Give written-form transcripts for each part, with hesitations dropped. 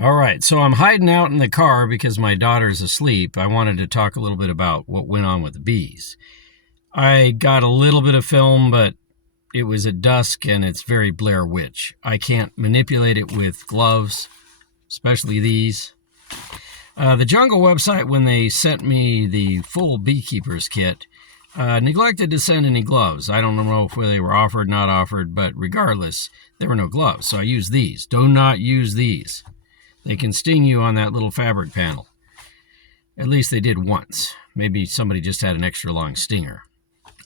All right, so I'm hiding out in the car because my daughter's asleep. I wanted to talk a little bit about what went on with the bees. I got a little bit of film, but it was at dusk and it's very Blair Witch. I can't manipulate it with gloves, especially these. The Jungle website, when they sent me the full beekeeper's kit, neglected to send any gloves. I don't know if they were offered, not offered, but regardless, there were no gloves. So I used these. Do not use these. They can sting you on that little fabric panel. At least they did once. Maybe somebody just had an extra long stinger.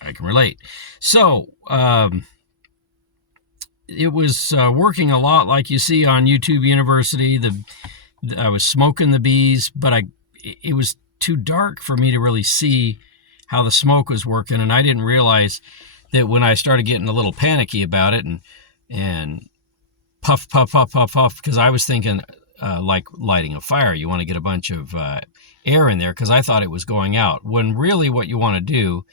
I can relate. So, it was working a lot like you see on YouTube University. I was smoking the bees, but it was too dark for me to really see how the smoke was working, and I didn't realize that when I started getting a little panicky about it and puff, puff, puff, puff, puff, because I was thinking like lighting a fire. You want to get a bunch of air in there because I thought it was going out. When really what you want to do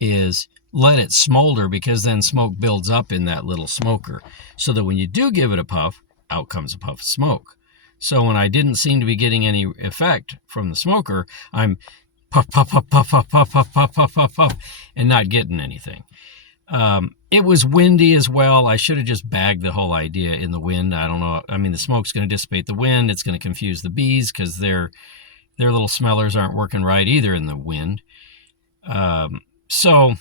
is let it smolder, because then smoke builds up in that little smoker, so that when you do give it a puff, out comes a puff of smoke. So when I didn't seem to be getting any effect from the smoker, I'm puff, puff, puff, puff, puff, puff, puff, puff, puff, puff, puff, and not getting anything. It was windy as well. I should have just bagged the whole idea in the wind. I don't know. I mean, the smoke's going to dissipate the wind. It's going to confuse the bees because their little smellers aren't working right either in the wind. So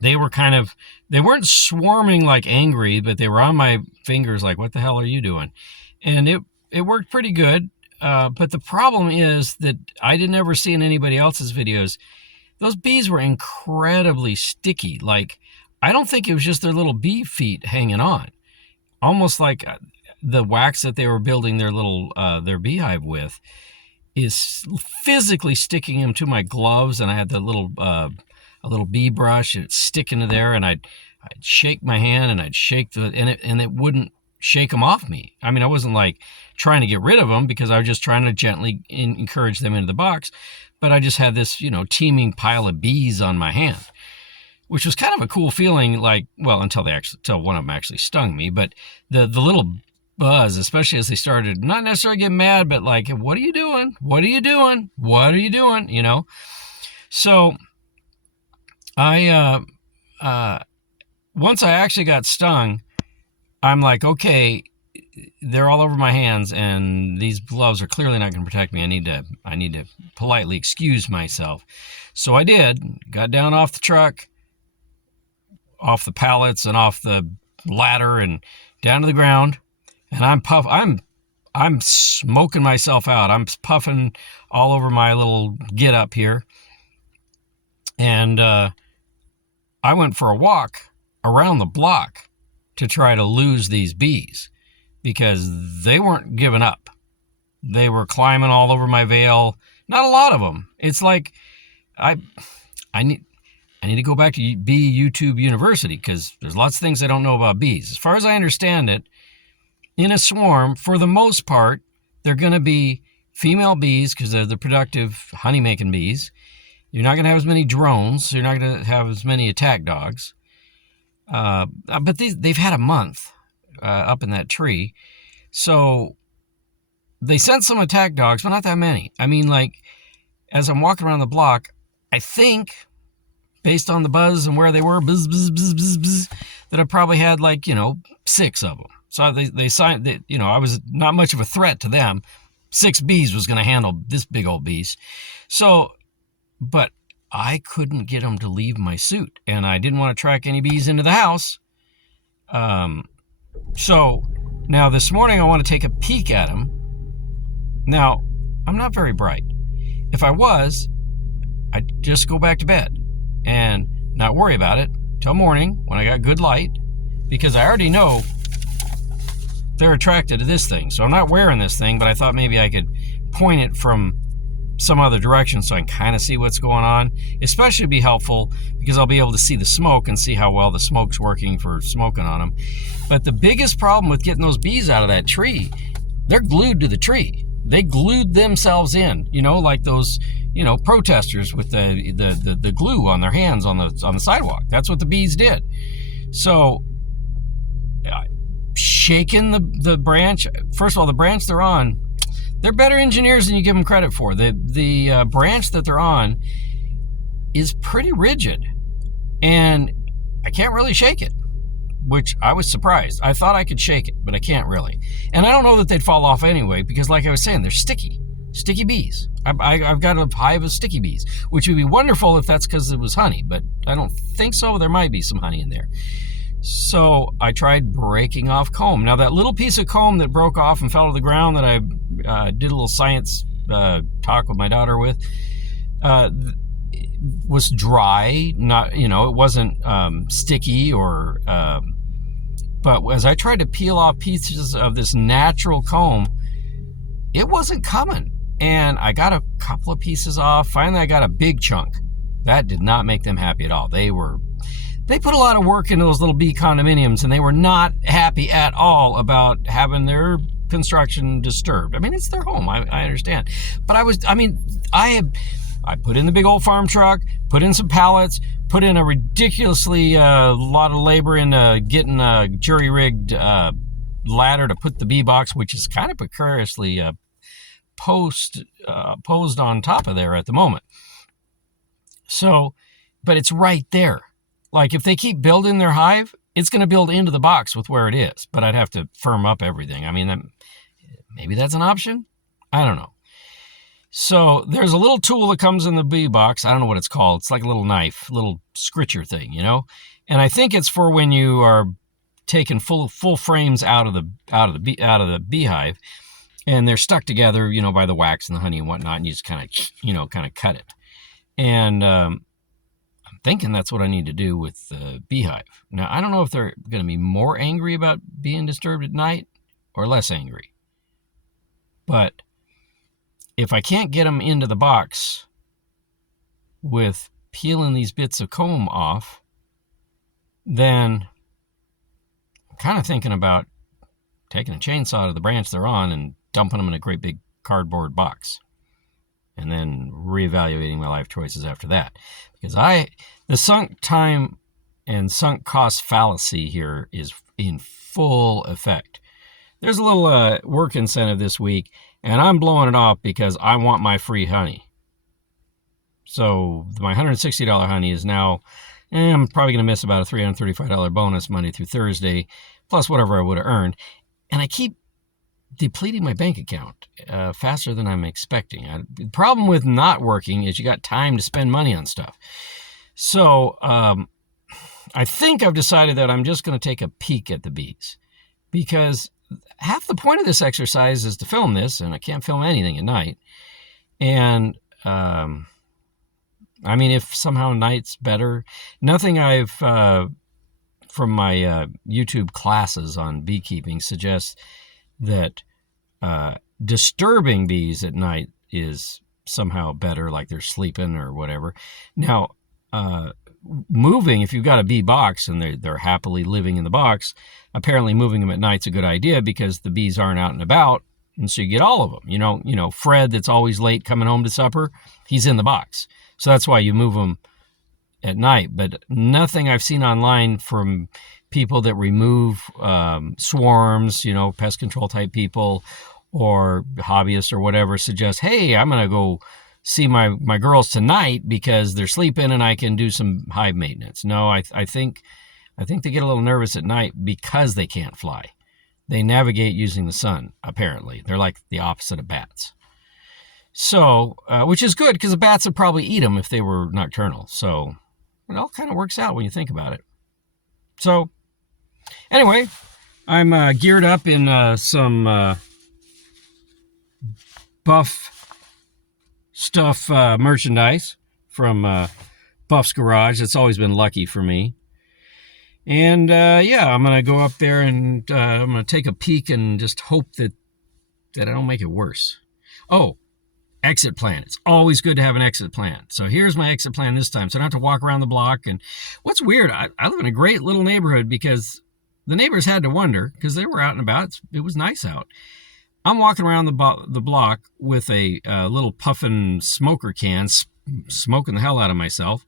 they were they weren't swarming like angry, but they were on my fingers like, what the hell are you doing? And it worked pretty good. But the problem is that I didn't ever see in anybody else's videos, those bees were incredibly sticky. Like, I don't think it was just their little bee feet hanging on. Almost like the wax that they were building their beehive with is physically sticking them to my gloves, and I had a little bee brush, and it's sticking to there, and I'd shake my hand, and I'd shake and it wouldn't shake them off me. I mean, I wasn't like trying to get rid of them, because I was just trying to gently encourage them into the box, but I just had this, teeming pile of bees on my hand, which was kind of a cool feeling, like, well, until one of them actually stung me. But the little buzz, especially as they started not necessarily get mad, but like, what are you doing? What are you doing? What are you doing? So I, once I actually got stung, I'm like, okay, they're all over my hands, and these gloves are clearly not going to protect me. I need to politely excuse myself. So I did. Got down off the truck, off the pallets, and off the ladder, and down to the ground. And I'm smoking myself out. I'm puffing all over my little get up here. And I went for a walk around the block to try to lose these bees, because they weren't giving up. They were climbing all over my veil. Not a lot of them. It's like I need to go back to Bee YouTube University, because there's lots of things I don't know about bees. As far as I understand it, in a swarm, for the most part, they're going to be female bees, because they're the productive honey-making bees. You're not going to have as many drones. You're not going to have as many attack dogs. But they've had a month up in that tree. So they sent some attack dogs, but not that many. I mean, like, as I'm walking around the block, I think, based on the buzz and where they were, buzz, buzz, buzz, buzz, buzz, that I probably had 6 of them. So they signed that, I was not much of a threat to them. 6 bees was going to handle this big old beast. So, but I couldn't get them to leave my suit, and I didn't want to track any bees into the house. So now this morning I want to take a peek at them. Now, I'm not very bright. If I was, I'd just go back to bed and not worry about it till morning when I got good light, because I already know they're attracted to this thing. So I'm not wearing this thing, but I thought maybe I could point it from some other direction so I can kind of see what's going on. Especially be helpful because I'll be able to see the smoke and see how well the smoke's working for smoking on them. But the biggest problem with getting those bees out of that tree, they're glued to the tree. They glued themselves in, like those, protesters with the glue on their hands on the sidewalk. That's what the bees did. So shaken the branch. First of all, the branch they're on, they're better engineers than you give them credit for. The branch that they're on is pretty rigid, and I can't really shake it, which I was surprised. I thought I could shake it, but I can't really. And I don't know that they'd fall off anyway, because like I was saying, they're sticky bees. I've got a hive of sticky bees, which would be wonderful if that's because it was honey, but I don't think so. There might be some honey in there. So I tried breaking off comb. Now that little piece of comb that broke off and fell to the ground that I did a little science talk with my daughter with, was dry. Not, it wasn't sticky or. But as I tried to peel off pieces of this natural comb, it wasn't coming. And I got a couple of pieces off. Finally, I got a big chunk. That did not make them happy at all. They put a lot of work into those little bee condominiums, and they were not happy at all about having their construction disturbed. I mean, it's their home. I understand. But I put in the big old farm truck, put in some pallets, put in a ridiculously lot of labor in getting a jury-rigged ladder to put the bee box, which is kind of precariously posed on top of there at the moment. So, but it's right there. Like if they keep building their hive, it's going to build into the box with where it is. But I'd have to firm up everything. I mean, maybe that's an option. I don't know. So there's a little tool that comes in the bee box. I don't know what it's called. It's like a little knife, little scritcher thing, And I think it's for when you are taking full frames out of the beehive, and they're stuck together, by the wax and the honey and whatnot, and you just kind of cut it. And I'm thinking that's what I need to do with the beehive. Now I don't know if they're going to be more angry about being disturbed at night or less angry, but if I can't get them into the box with peeling these bits of comb off, then I'm kind of thinking about taking a chainsaw to the branch they're on and dumping them in a great big cardboard box, and then reevaluating my life choices after that. Because the sunk time and sunk cost fallacy here is in full effect. There's a little work incentive this week, and I'm blowing it off because I want my free honey. So my $160 honey is now, I'm probably going to miss about a $335 bonus Monday through Thursday, plus whatever I would have earned. And I keep depleting my bank account faster than I'm expecting. The problem with not working is you got time to spend money on stuff. So I think I've decided that I'm just going to take a peek at the bees, because half the point of this exercise is to film this, and I can't film anything at night. And I mean, if somehow night's better, nothing I've from my YouTube classes on beekeeping suggests that disturbing bees at night is somehow better, like they're sleeping or whatever. Now, moving, if you've got a bee box and they're happily living in the box, apparently moving them at night's a good idea because the bees aren't out and about, and so you get all of them. Fred that's always late coming home to supper, he's in the box. So that's why you move them at night. But nothing I've seen online from people that remove swarms, pest control type people or hobbyists or whatever, suggests, hey, I'm going to go see my girls tonight because they're sleeping and I can do some hive maintenance. No, I think they get a little nervous at night because they can't fly. They navigate using the sun, apparently. They're like the opposite of bats. So, which is good because the bats would probably eat them if they were nocturnal. So it all kind of works out when you think about it. So anyway, I'm geared up in some Buff Stuff merchandise from Buff's Garage. It's always been lucky for me. And I'm going to go up there and I'm going to take a peek and just hope that I don't make it worse. Oh, exit plan. It's always good to have an exit plan. So here's my exit plan this time. So I don't have to walk around the block. And what's weird, I live in a great little neighborhood because the neighbors had to wonder because they were out and about. It was nice out. I'm walking around the block with a little puffin smoker can, smoking the hell out of myself,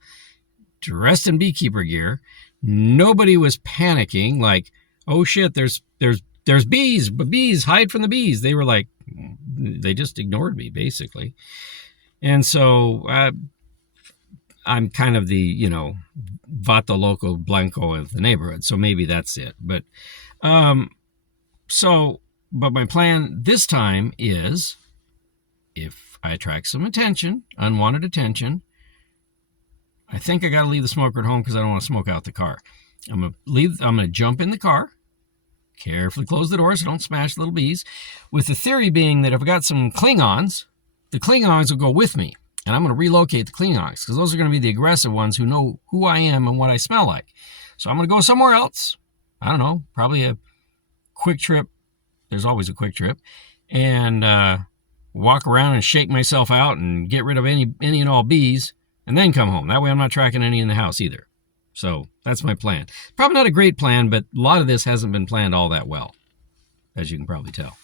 dressed in beekeeper gear. Nobody was panicking like, oh shit, there's there's bees, but bees, hide from the bees. They were like, they just ignored me basically. And so I'm kind of the, Vato Loco Blanco of the neighborhood. So maybe that's it. But but my plan this time is, if I attract some attention, unwanted attention, I think I got to leave the smoker at home because I don't want to smoke out the car. I'm going to jump in the car, carefully close the door so don't smash the little bees, with the theory being that if I got some Klingons, the Klingons will go with me. And I'm going to relocate the Klingons because those are going to be the aggressive ones who know who I am and what I smell like. So I'm going to go somewhere else. I don't know, probably a quick trip. There's always a quick trip. And walk around and shake myself out and get rid of any and all bees and then come home. That way I'm not tracking any in the house either. So that's my plan. Probably not a great plan, but a lot of this hasn't been planned all that well, as you can probably tell.